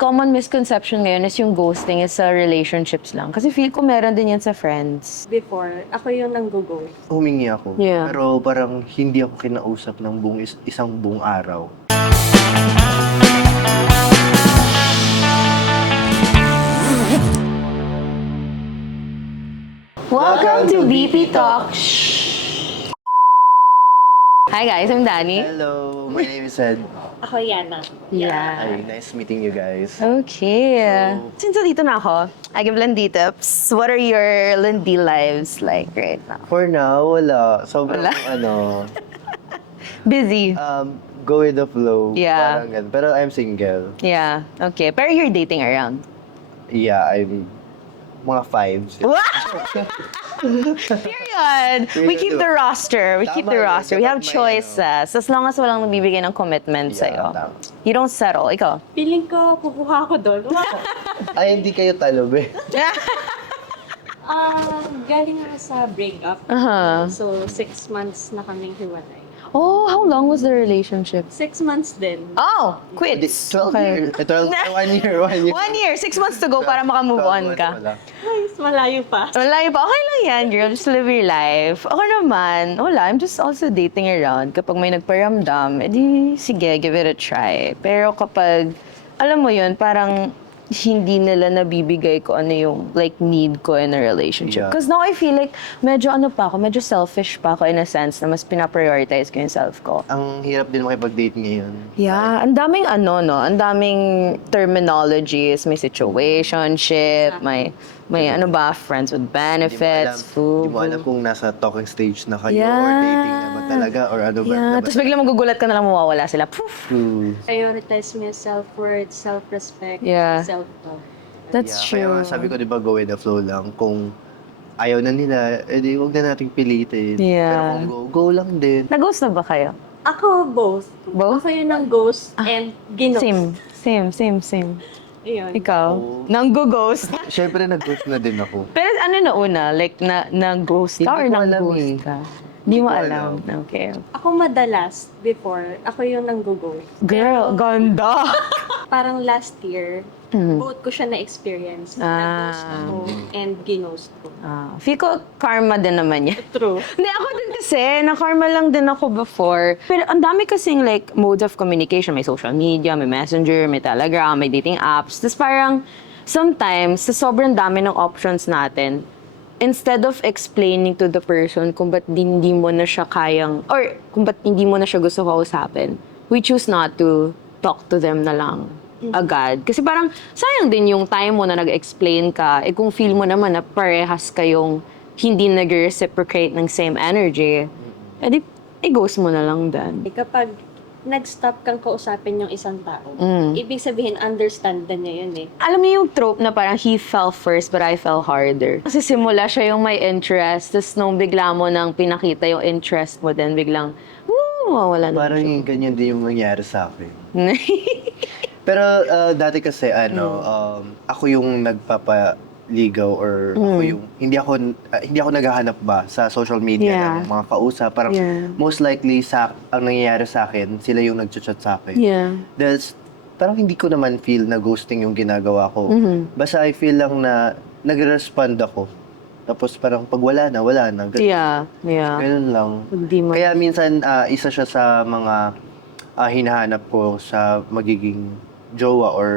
common misconception ngayon is yung ghosting is sa relationships lang. Kasi feel ko meron din yan sa friends. Before, ako yung nanggo-go. Humingi ako. Yeah. Pero parang hindi ako kinausap ng isang buong araw. Welcome to BP Talk. Hi guys, I'm Danny. Hello, my name is Ed. Ako Yana. Yeah. Hi, nice meeting you guys. Okay. So- Since dito na ako, I give Lindy tips. What are your Lindy lives like right now? For now, wala. Sobrang Wala? Busy. Go with the flow. Yeah. Parang ganun. Pero I'm single. Yeah. Okay. Pero you're dating around. Yeah, I'm mga 5. Wow! Period. We keep the roster. We keep the Tama yun. roster. We have Dapat may choices. As long as walang nagbibigay ng commitment sa'yo. tama. You don't settle. Ikaw? Feeling ko, kukuha ako doon. Ay, hindi kayo talobe. Galing nga sa breakup. Uh-huh. So, 6 months na kaming hiwalay. Oh, how long was the relationship? 6 months din. Oh, quits. 12 years. 1 year. 1 year. 6 months to go para makamove 12 on months ka. wala. Guys, malayo pa. Wala pa. Okay lang yan, girl. Just live your life. Ako naman, wala. I'm just also dating around. Kapag may nagparamdam, edi sige, give it a try. Pero kapag, alam mo yun, parang hindi nila nabibigay ko ano yung like need ko in a relationship. Yeah. Because now I feel like medyo medyo selfish pa ako in a sense na mas pinaprioritize ko yung self ko. Ang hirap din makipag-date ngayon. Yeah, ang daming ang daming terminologies, may situationship, may friends with benefits, food. Hindi mo alam kung nasa talking stage na kayo Yeah. or dating na ba talaga or ano ba. Yeah, tapos biglang magugulat ka na lang mawawala sila. Poof! Prioritize mo yung self-worth, self-respect, Yeah. self-love. That's Kaya true. nga sabi ko, di ba, go with the flow lang. Kung ayaw na nila, edi huwag na nating pilitin. Yeah. Pero kung go lang din. Nag-ghost na ba kayo? Ako, both. Both? Ako yung nang-ghost and ginost. Same. Ayun. Ikaw? Oo. Nang-ghost? Siyempre, nag-ghost na din ako. Pero ano na una? Like, nang-ghost ka or Hindi ko alam nang-ghost eh. ka? Hindi mo ko alam. alam. Okay. Ako madalas, before, ako yung nang-go. Girl, ganda! Parang last year, Mhm. both ko siya na-experience. Ah. Nag-ghost ako and ginost ko. Feel ko karma din naman yan. True. Hindi, ako din kasi, na-karma lang din ako before. Pero ang dami kasing like modes of communication. May social media, may messenger, may telegram, may dating apps. Tapos parang sometimes, sa sobrang dami ng options natin, instead of explaining to the person kung ba't hindi mo na siya kayang, or kung ba't hindi mo na siya gusto kausapin, we choose not to talk to them na lang agad. Kasi parang sayang din yung time mo na nag-explain ka, eh kung feel mo naman na parehas kayong hindi nag-reciprocate ng same energy, edi i-ghost mo na lang din. Kapag nag-stop kang kausapin yung isang tao, ibig sabihin, understand na niya yun eh. Alam mo yung trope na parang he fell first but I fell harder. Kasi simula siya yung may interest, tapos nung bigla mo nang pinakita yung interest mo, then biglang, wala na. Parang yung ganyan din yung nangyari sa akin. Pero dati kasi, ako yung nagpapaligaw or ako yung, hindi ako naghahanap ba sa social media Yeah. ng mga kausap. Parang Yeah. most likely ang nangyayari sa akin, sila yung nagchat-chat sa akin. Yeah. That's, parang hindi ko naman feel na ghosting yung ginagawa ko. Mhm. Basta I feel lang na nagre-respond ako. Tapos parang pag wala na, wala na. Yeah. Ganun lang. Hindi mo. Kaya minsan, isa siya sa mga hinahanap ko sa magiging jowa or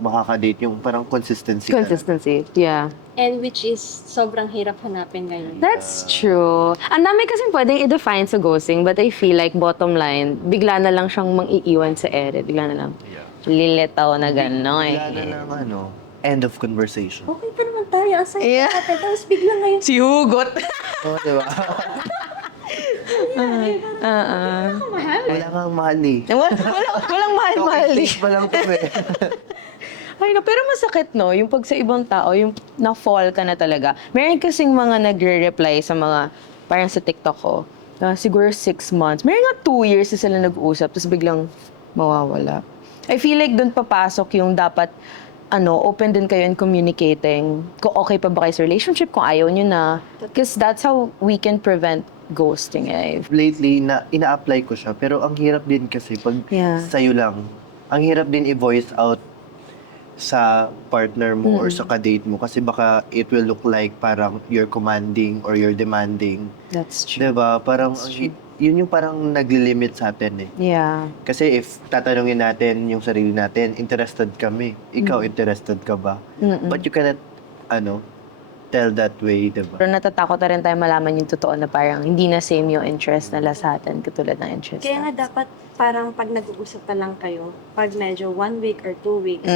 makaka-date yung parang consistency. Consistency. Yeah. And which is, sobrang hirap hanapin ngayon. That's true. Ang dami kasing pwedeng i-define sa ghosting, but I feel like bottom line, bigla na lang siyang mang-iiwan sa ere. Bigla na lang. Lilitaw na gano'n. Wala na ng end of conversation. Okay pa naman tayo, aside Yeah. natin. Tapos bigla ngayon, Si Hugot. Oo, diba? mahal. Wala kang mahal eh. Walang mahal-mahal. Talking stage pa lang to eh. Ay, no, pero masakit, no? Yung pag sa ibang tao, yung na-fall ka na talaga. Meron kasing mga nagre-reply sa mga, parang sa TikTok ko, siguro 6 months. Meron nga 2 years na sila nag-uusap, tapos biglang mawawala. I feel like doon papasok yung dapat, open din kayo in communicating. Kung okay pa ba kayo sa relationship, kung ayaw nyo na. Because that's how we can prevent ghosting eh. Lately, ina-apply ko siya. Pero ang hirap din kasi pag Yeah. sa'yo lang. Ang hirap din i-voice out sa partner mo or sa kadate mo kasi baka it will look like parang you're commanding or you're demanding. That's true. Diba? Parang, yun yung parang naglilimit sa atin eh. Yeah. Kasi if tatanungin natin yung sarili natin, interested kami. Ikaw, interested ka ba? But you cannot, tell that way, diba? Pero natatakot na rin tayo malaman yung totoo na parang hindi na same yung interest nila sa atin katulad ng interest Kaya nga natin. dapat parang pag nag-uusap pa lang kayo, pag medyo 1 week or 2 weeks,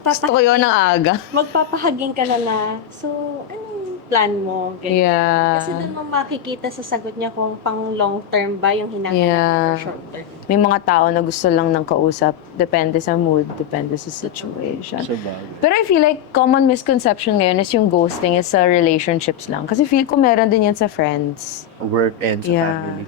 Gusto ko yun ng aga. magpapahaging ka na, so, anong plan mo? Ganyan. Yeah. Kasi doon mo makikita sa sagot niya kung pang long term ba yung hinahanap Yeah. or short term. May mga tao na gusto lang ng kausap. Depende sa mood, depende sa situation. So, bagay. Pero I feel like common misconception ngayon is yung ghosting is sa relationships lang. Kasi feel ko meron din yan sa friends. Work and sa Yeah. family.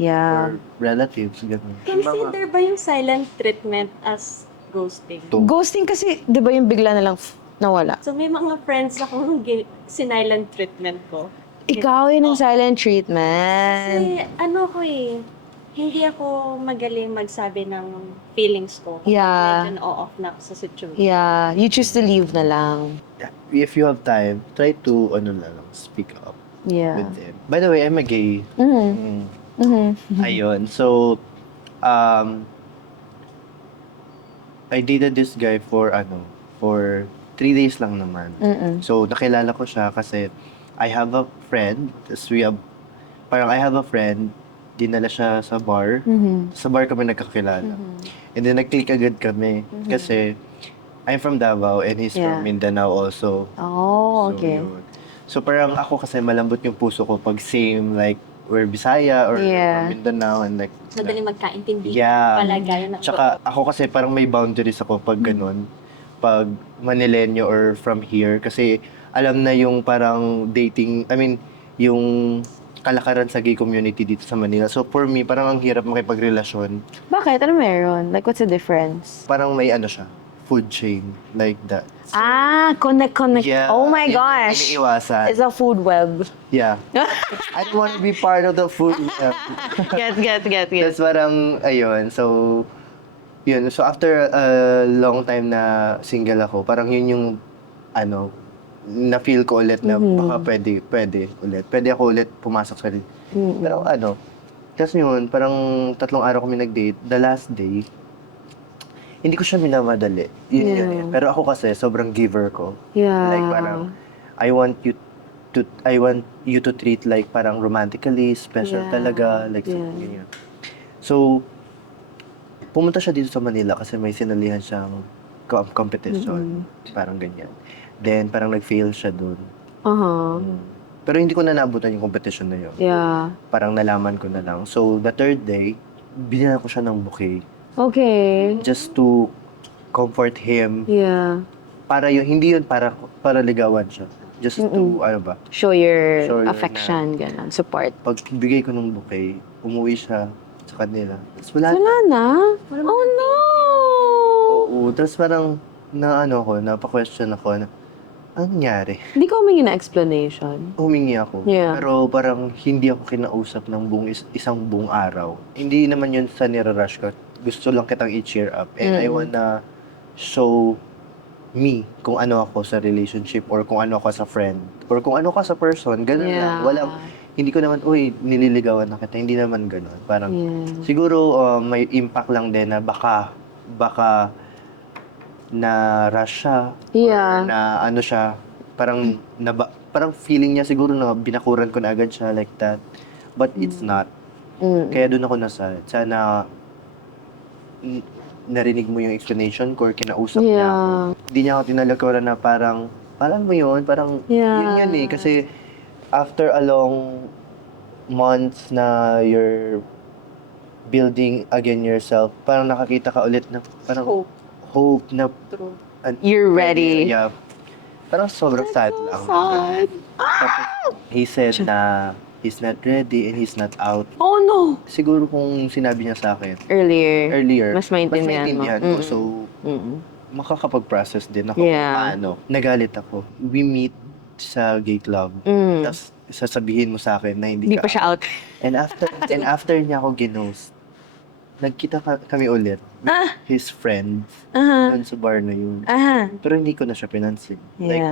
Yeah. Or relatives, gano'n. Consider ba yung silent treatment as ghosting? Ghosting kasi, di ba yung bigla na lang nawala? So may mga friends akong sinilent treatment ko. Ikaw yun ang silent treatment. Kasi ano ko hindi ako magaling magsabi ng feelings ko. Yeah. Medyo na-off na ako sa situation. Yeah. You choose to leave na lang. If you have time, try to, speak up Yeah. with them. By the way, I'm a gay. Mm-hmm. Mm-hmm. Ayun. So, I dated this guy for 3 days lang naman. Mm-mm. So, nakilala ko siya kasi I have a friend. I have a friend, dinala siya sa bar. Mm-hmm. Sa bar kami nagkakilala. And then, nag-click agad kami. Kasi, I'm from Davao and he's Yeah. from Mindanao also. Oh, So, okay. yun. So, parang ako kasi malambot yung puso ko pag same, like, we're Bisaya or Yeah. from Mindanao and like, Madaling magkaintindi. Yeah. Pala gaya na. Tsaka ako kasi parang may boundaries ako pag ganun. Pag Manileño or from here. Kasi alam na yung parang yung kalakaran sa gay community dito sa Manila. So for me, parang ang hirap makipagrelasyon. Bakit? Ano meron? Like, what's the difference? Parang may siya, food chain, like that. Connect. Yeah. Oh my yun yung gosh. iniiwasan. It's a food web. Yeah. I don't want to be part of the food. Get. That's parang, ayun. So, yun. So, after a long time na single ako, parang yun yung, na-feel ko ulit na baka pwede ulit. Pwede ako ulit pumasok sa rin. Pero tapos yun, parang 3 araw kami nag-date. The last day, hindi ko siya minamadali. Yun eh. Pero ako kasi, sobrang giver ko. Yeah. Like parang, I want you to treat like parang romantically, special Yeah. talaga, like Yeah. ganyan. So, pumunta siya dito sa Manila kasi may sinalihan siyang competition. Parang ganyan. Then, parang nag-fail siya dun. Uh-huh. Pero hindi ko na naabutan yung competition na yun. Yeah. Parang nalaman ko na lang. So, the 3rd day, binigyan ko siya ng bouquet. Okay. Just to comfort him. Yeah. Para yun, hindi yun para ligawan siya. Just to, Show your Show your affection, ganun. Support. pagbigay ko ng bouquet, umuwi siya sa kanila. Tapos wala Wala na? Oh no! Oo, tapos parang napa-question ako na, anong nangyari? Hindi ko humingi na explanation. Humingi ako. Yeah. Pero parang hindi ako kinausap ng isang buong araw. Hindi naman yun sa nirarush ko. Gusto lang kitang i-cheer up. And I wanna show me kung ano ako sa relationship or kung ano ako sa friend or kung ano ka sa person. Ganun lang. Hindi ko naman, nililigawan na kita. Hindi naman ganun. Parang siguro may impact lang din na baka na rush siya. Yeah. Or na siya, parang feeling niya siguro na binakuran ko na agad siya like that. But it's not. Kaya doon ako nasad. Sana narinig mo yung explanation ko or kinausap niya ako. Hindi niya ako tinalikuran na parang mo yun, parang yun eh. Kasi after a long months na you're building again yourself, parang nakakita ka ulit na parang hope na True. You're ready. Yeah. Parang sobrang sad lang. Sad. Tapos, he said na he's not ready and he's not out. Oh no! Siguro kung sinabi niya sa akin Earlier. earlier, Mas maintindihan mo. ko. So, makakapag-process din ako Yeah. kung paano. Nagalit ako. We meet sa gay club. Tapos, sasabihin mo sa akin na Hindi pa siya out. And after niya ako ginost, kami ulit. Ah! His friend. Aha. Doon sa bar na yun. Aha. Pero hindi ko na siya pinansin. Like, Yeah.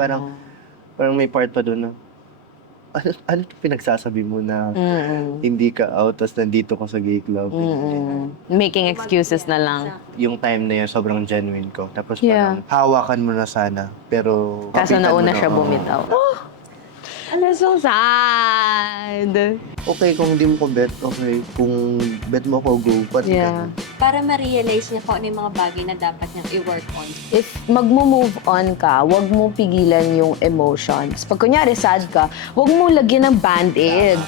parang may part pa doon na, ano to pinagsasabi mo na Mm-mm. hindi ka out, tas nandito ka sa gay club. Mm-mm. Making excuses na lang. Yung time na yun, sobrang genuine ko. Tapos Yeah. parang, hawakan mo na sana. Pero, Kaso kapitan mo nauna na, siya oo. bumitaw. Oh! Ano, so sad. Okay, kung hindi mo ko bet, okay. Kung bet mo ko, go. Pati Yeah. Para ma-realize niya kung ano yung mga bagay na dapat niyang i-work on. If magmo-move on ka, wag mo pigilan yung emotions. Pag kunyari sad ka, wag mo lagyan ng band-aid.